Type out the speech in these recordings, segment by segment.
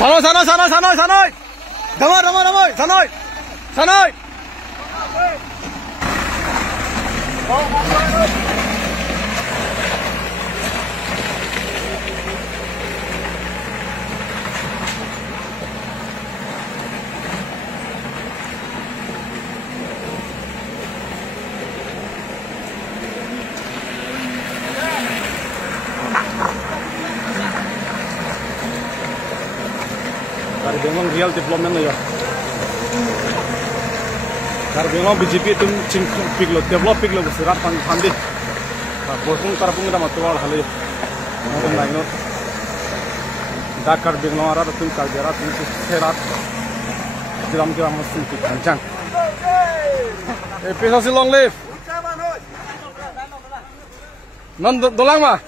Sanoy. Damai. Sanoy. Karbengong real development ya. Karbengong BJP itu piglo develop piglo berserat pandi. Bosung tarapung kita matual hal itu. Mungkin lain itu. Dak Karbengong arah itu kaljarat itu serat. Kiram mesin kencang. Episode si long live. Non dolang mah.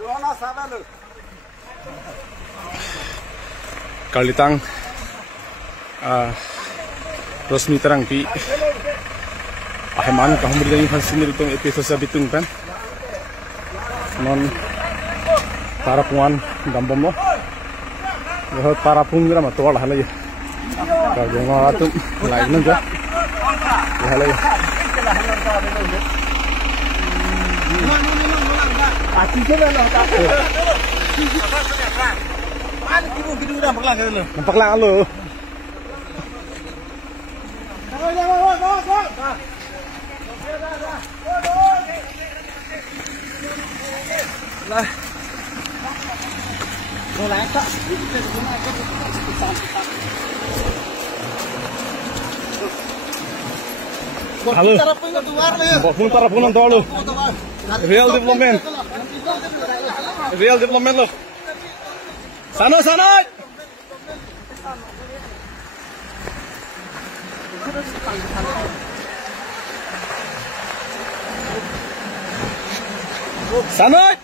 Dolang sabar lu. Kalitang resmi terang pi ahman kahum berdiri hasil itu episode sabitung kan non para puan dambom lo bahwa para pun kira matual hal ya kalau jangan itu lain aja hal ya nampak lang lo. Halo. Bokung tarapun nang lo. Real development lo. Sana. Sanoy!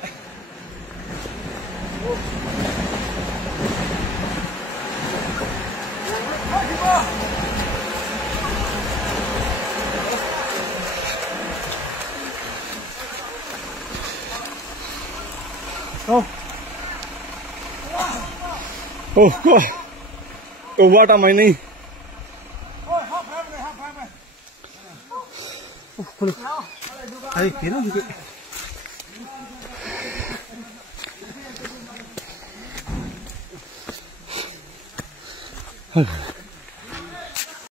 Oh, what am I doing? Ay, kira juga.